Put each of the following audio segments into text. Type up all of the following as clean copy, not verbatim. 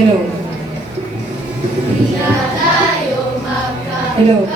Hello. Hello.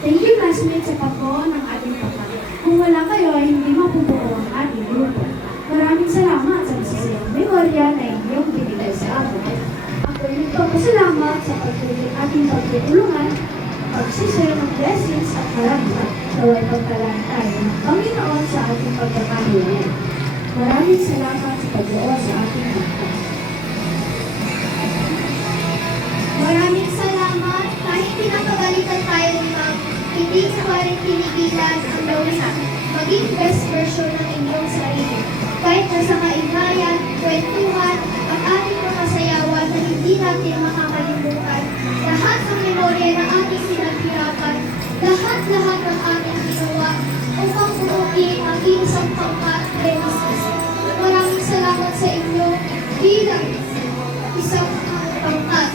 Thank you, classmates, sa pagbuo ng ating papat. Kung wala kayo, ay hindi mapubuo ang ating grupo. Maraming salamat sa masasayang memorya na inyong binigay sa akin. Ako nagpapasalamat sa ating pagtutulungan, pagsisay ng blessings at karamihan. Naway pagkalaan tayo ng Panginoon sa ating pagkakahilayan. Maraming salamat sa pagbuo sa ating papat. Maraming salamat kahit pinapagalitan tayo ni Ma'am, hindi sa paring pinigilan ang gawin maging best version ng inyong sarili. Kahit nasa kainghayan, kwentuhan, at ating mga sayawan na hindi natin makakalimutan, lahat ng memorya na ating pinaghirapan, lahat-lahat ng ating ginawa upang buuin ang isang pangkat Genesis. Maraming salamat sa inyo bilang isang pangkat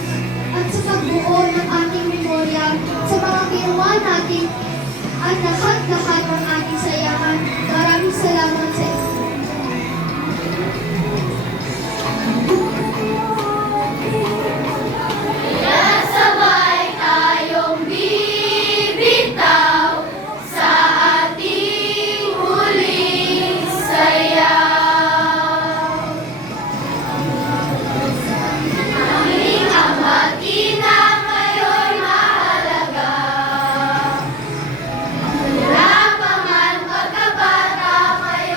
at sa pagbuo ng ating memorya sa mga ginawa natin at lahat-lahat ng ating sayahan. Maraming salamat sa inyo. Sabay tayong bibitaw sa ating huling sayaw. Aming ang makina ngayon mahalaga. Wala pa man pagkabata, ngayon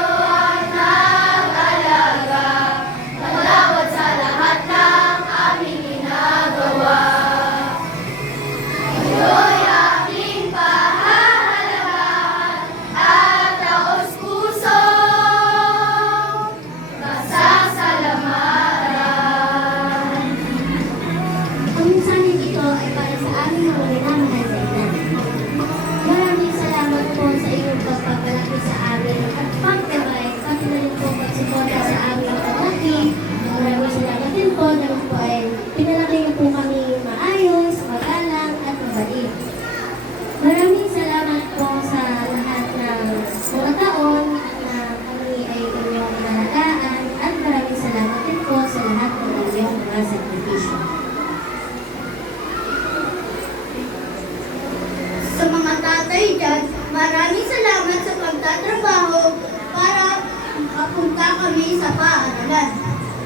nakapunta kami sa paaralan.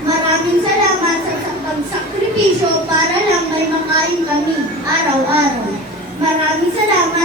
Maraming salamat sa pagsakripisyo para lang may makain kami araw-araw. Maraming salamat